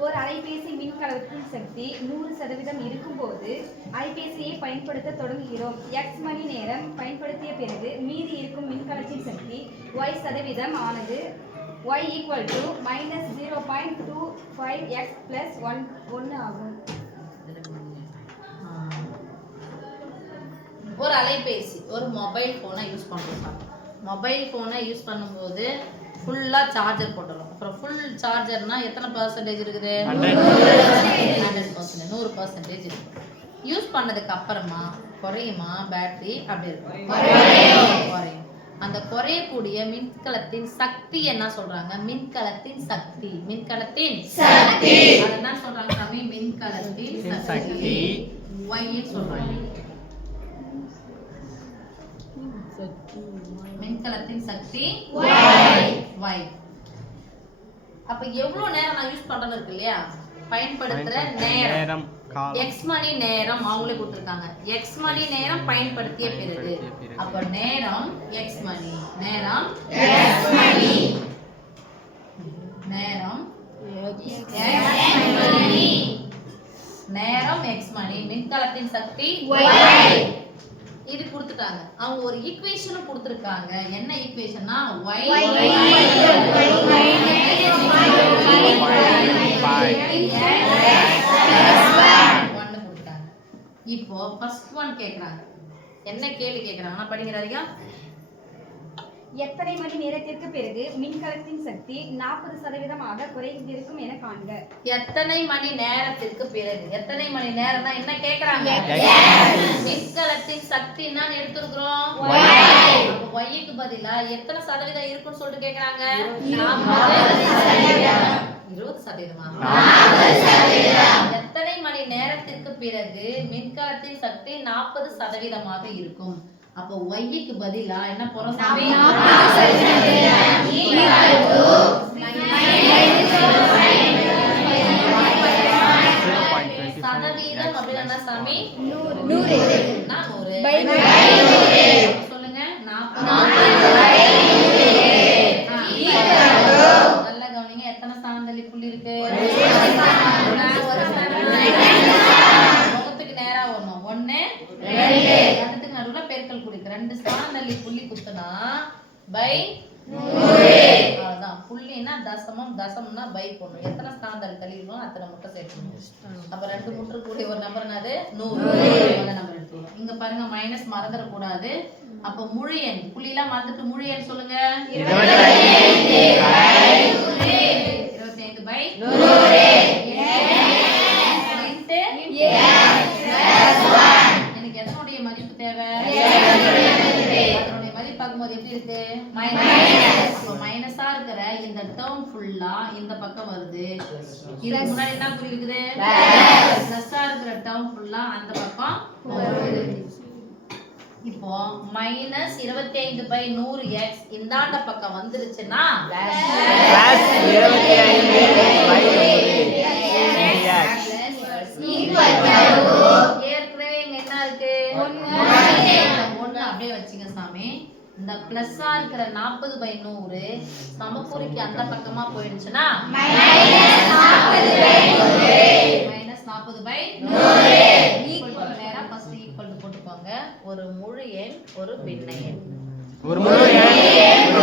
ஒரு அலைபேசி மின்கலத்தின் சக்தி 100% இருக்கும்போது அலைபேசியை பயன்படுத்த தொடங்குகிறோம். x மணி நேரம் பயன்படுத்திய பிறகு மீதி இருக்கும் மின்கலத்தின் சக்தி y% ஆனது y = -0.25x + 1 ஆகும். ஒரு அலைபேசி ஒரு மொபைல் ஃபோனை யூஸ் பண்ணுறோம். மொபைல் ஃபோனை யூஸ் பண்ணும்போது ஃபுல்லாக சார்ஜர் போட்டுரும். அப்புறம் ஃபுல் சார்ஜர்னா எத்தனை பர்சன்டேஜ் இருக்குது? 100%. 100% இருக்கும். யூஸ் பண்ணதுக்கு அப்புறமா குறையுமா பேட்டரி? அப்படி இருக்கும், குறையும். அந்த குறையக்கூடிய மின்கலத்தின் சக்தி என்ன சொல்றாங்க? மின்கலத்தின் சக்தி. மின்கலத்தின் சக்தி என்ன சொல்றாங்க சாமி? மின்கலத்தின் சக்தி y சொல்றாங்க. மின்கலத்தின் சக்தி y. அப்ப எவ்வளவு நேரம் நான் யூஸ் பண்றேன்னு இருக்கு இல்லையா? பயன்படுத்துற நேரம் x மணி நேரம் அவங்களே கொடுத்திருக்காங்க. x மணி நேரம் பயன்படுத்திய பிறகு அப்ப நேரம் x மணி. நேரம் x மணி. நேரம் x மணி. மின்கலத்தின் சக்தி y. இது கொடுத்துட்டாங்க. அவங்க ஒரு ஈக்குவேஷனும் கொடுத்திருக்காங்க. என்ன ஈக்குவேஷன்னா y கொடுத்தாங்க. இப்போ ஃபர்ஸ்ட் ஒன் கேக்குறாங்க. என்ன கேள்வி கேக்குறாங்கன்னா படிங்கறாங்க. எத்தனை மணி நேரத்திற்கு பிறகு மின்கலத்தின் சக்தி 40% குறைந்திருக்கும் என காண்க. எத்தனை மணி நேரத்திற்கு பிறகு? எத்தனை மணி நேரம்னா என்ன கேக்குறாங்க? மின்கலத்தின் சக்தி என்னன்னு எடுத்துக்கிறோம் y. அப்ப y க்கு பதிலா எத்தனை சதவீதம் இருக்குன்னு சொல்லிட்டு கேக்குறாங்க? 20%. எத்தனை மணி நேரத்திற்கு பிறகு மின்கலத்தின் சக்தி 40% இருக்கும். அப்போ y க்கு பதிலா என்ன போறோம் சாமி? சதவீதம் அப்படினா சாமி 100. சொல்லுங்க 40. நல்ல கவனிங்க. எத்தனை ஸ்தானத்தள்ளி புள்ளி இருக்கு? முகத்துக்கு நேரா வரணும். 1 2 ரெண்டுத்துக்கு நடுவுல பெருக்கல் குறிக்கு. 2 ஸ்தானத்தள்ளி புள்ளி குத்துனா பை 100. அதான் புள்ளினா தசமம், தசமம்னா பை போடணும். எத்தனை ஸ்தானத்தள்ளி தள்ளி இருக்கணும் அத்தனை மட்டும் சேர்க்கணும். அப்ப 2 முற்று கூடிய ஒரு நம்பர் என்னது? 100. அந்த நம்பர் எடுத்துக்கணும். இங்க பாருங்க மைனஸ் மறந்துட கூடாது. அப்ப முழு எண் புள்ளிலாம் மறந்துட்டு முழு எண் சொல்லுங்க. 25 பை 100 எனக்கு எதனுடைய மதிப்பு தேவை? அதனுடைய மதிப்பு பார்க்கும்போது எப்படி இருக்கு? மைனஸ். மைனஸா இருக்கிற இந்த டேர்ம் ஃபுல்லா இந்த பக்கம் வருது. இதுக்கு முன்னாடி என்ன குறி இருக்குது? பிளஸ்ஸா இருக்கிற டேர்ம் ஃபுல்லா அந்த பக்கம் வருது. இப்போ -25/100x இந்தாண்ட பக்கம் வந்துருச்சுன்னா ஏற்கனவே இங்க என்ன இருக்கு? 1 அப்படியே வச்சுங்க சாமி. இந்த பிளஸ்ஸா இருக்கிற 40/100 சமக்குறிக்கு அந்த பக்கமா போயிடுச்சுன்னா -40/100 ஈக்குவல். நேரா ஃபர்ஸ்ட் ஈக்குவல் போட்டுக்கோங்க. ஒரு முழு எண் ஒரு பின்ன எண். ஒரு முழு எண்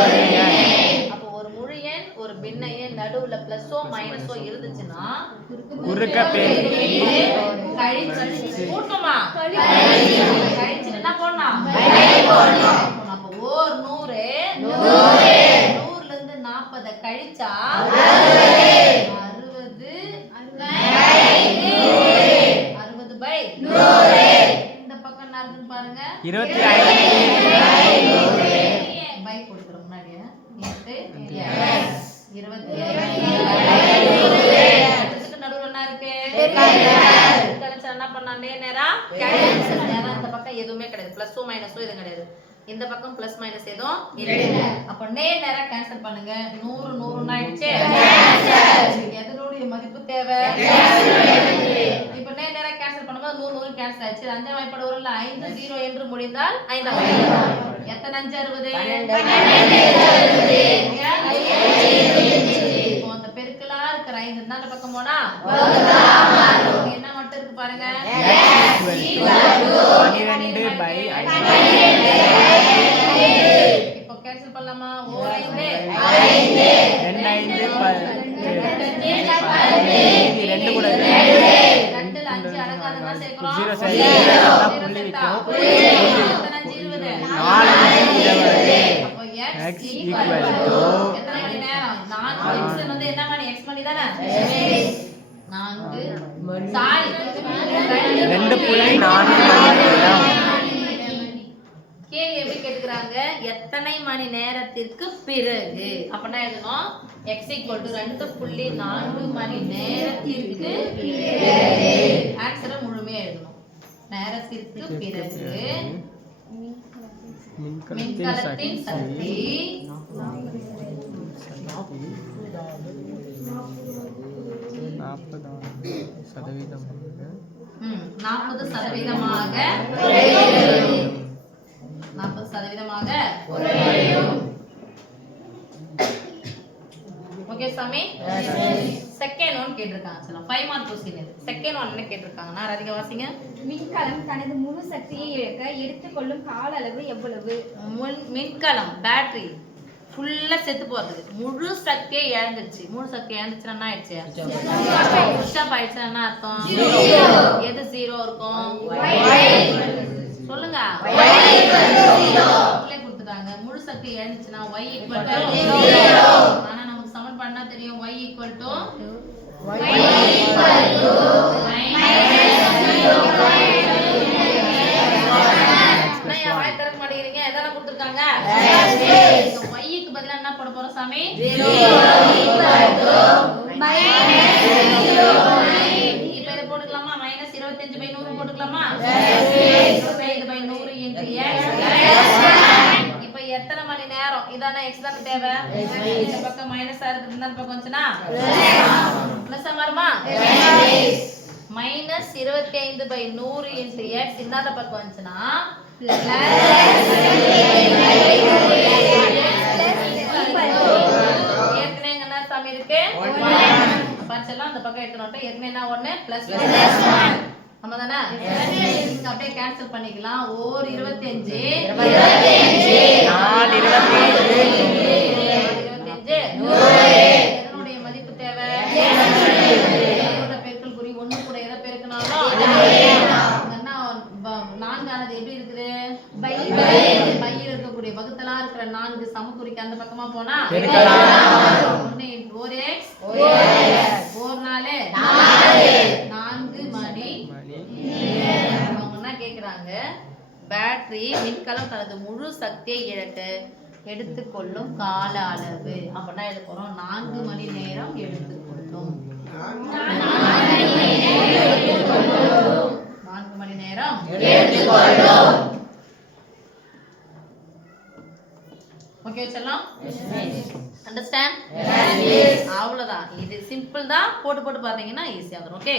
ஒரு எண். அப்ப ஒரு முழு எண் ஒரு பின்ன எண் நடுவுல பிளஸோ மைனஸோ இருந்துச்சுன்னா குறுக்க பெருக்கி கழிச்சு கூட்டமா கழிச்சு என்ன பண்ணலாம்? போடணும். அப்ப ஓர் 100 100ல இருந்து 40 கழிச்சா 60/100. இந்த பக்கம் என்ன இருக்குன்னு பாருங்க. 25 பை போட்டுறோம் முன்னாடி. 25 நடுவுல என்ன இருக்கு? கழிச்சா என்ன பண்ணானே நேரா கேன்சல். நேரா இந்த பக்கம் எதுவுமே கிடையாது. பிளஸோ மைனஸோ எதுவும் கிடையாது. இந்த பக்கம் பிளஸ் மைனஸ் எதுவும் இல்ல. அப்ப நேரா கேன்சல் பண்ணுங்க. 100 100 ஆயிடுச்சு. எதனுடைய மதிப்பு தேவை? இப்ப நேரா கேன்சல் பண்ணும்போது 100 100 கேன்சல் ஆச்சு. 5 வாய்ப்பாடு வரல. 5 0 என்று முடிந்தால் 5 எத்தனை 5 60? இப்போ அந்த பெருக்கலா இருக்கிற 5 இந்த பக்கம் போனா என்ன மட்டும் இருக்கு பாருங்க. இப்போ கேன்சல் பண்ணலாமா? 5 2 கூட 2 ல 5 அடங்காததா சேர்க்கறோம். 0 புள்ளி விட்டோம். 20 அப்போ x equal to எத்தனை மணி நேரம்? 4 x வந்து என்ன மணி? x மணி தானே? 4 சாரி 2.4 கேள்வி எப்படி கேட்டுக்கிறாங்க? எத்தனை மணி நேரத்திற்கு பிறகு அப்படின்னா எழுதணும். x equal to 2.4 மணி நேரத்திற்கு பிறகு. ஆன்சரை முழுமையா எழுதணும். நேரத்திற்கு பிறகு மின்கலத்தின் சக்தி 40% குறையும். ஓகே சாமி. செகண்ட் ஒன் கேட்டிருக்காங்க. சரி 5 மார்க் क्वेश्चन இது. செகண்ட் ஒன் என்ன கேட்டிருக்காங்கன்னா ராதிகா வாசிங்க. மின்கலம் தனது முழு சக்தியை இழக்க எடுத்துக்கொள்ளும் கால அளவு எவ்வளவு? மின்கலம் பேட்டரி ஃபுல்லா செத்து போறது. முழு சக்தியை இழந்துச்சு. முழு சக்தி இழந்துச்சுன்னா என்ன ஆயிடுச்சு? ஸ்டாப் ஆயிடுச்சுன்னா என்ன அர்த்தம்? எது 0 இருக்கும்? சொல்லுங்க. கொடுத்துட்டாங்க. முழு சக்தி இழந்துச்சுன்னா y equal to 0. ஆனா நமக்கு சமன்பாடுனா தெரியும். y equal to வாய் திறக்க மாட்டேங்கிறீங்க. எதெல்லாம் கொடுத்துருக்காங்க? y-க்கு பதிலா என்ன போட போறோம் சாமி? 0 இப்போ இதை போட்டுக்கலாமா? -25/100 போட்டுக்கலாமா? 25/100 into x. இப்போ எத்தனை மணி நேரம்? இதானே x தான் தேவை. இந்த பக்கம் மைனஸ் இருக்கு. இந்த பக்கம் வந்துச்சுனா பிளஸ் மாறுமா? -25/100 into x இந்த பக்கம் வந்துச்சுனா ஏற்கனவே என்ன சாமி இருக்கு? பச்செல்லாம் அந்த பக்கம் எடுத்துனோம். ஏற்கனவே என்ன 1 + 1 ஆமாதானே? இங்க அப்படியே கேன்சல் பண்ணிக்கலாம். 4 25 4 25 இதனுடைய மதிப்பு தேவை. இதோட பெருக்கல் குறி 1 கூட எதை பெருக்கினாலும் என்ன 4 ஆனது எப்படி இருக்குது? பையில் இருக்கக்கூடிய வகுத்தலா இருக்கிற 4 சமக்குறிக்கு அந்த பக்கமா போனா 1 × 4x 4 4 மணி. அவங்க என்ன கேக்குறாங்க? பேட்டரி மின்கலம் தனது முழு சக்தியை இழக்க எடுத்துக்கொள்ளும் கால அளவு அப்படின்னா எழுத போறோம். 4 மணி நேரம் எடுத்துக்கொள்ளும். 4 மணி நேரம் எடுத்துக்கொள்ளும். ஓகே செல்லம்? அண்டர்ஸ்டாண்ட்? அவ்வளவுதான். இது சிம்பிள் தான். போட்டு பாத்தீங்கன்னா ஈஸியா வரும். ஓகே.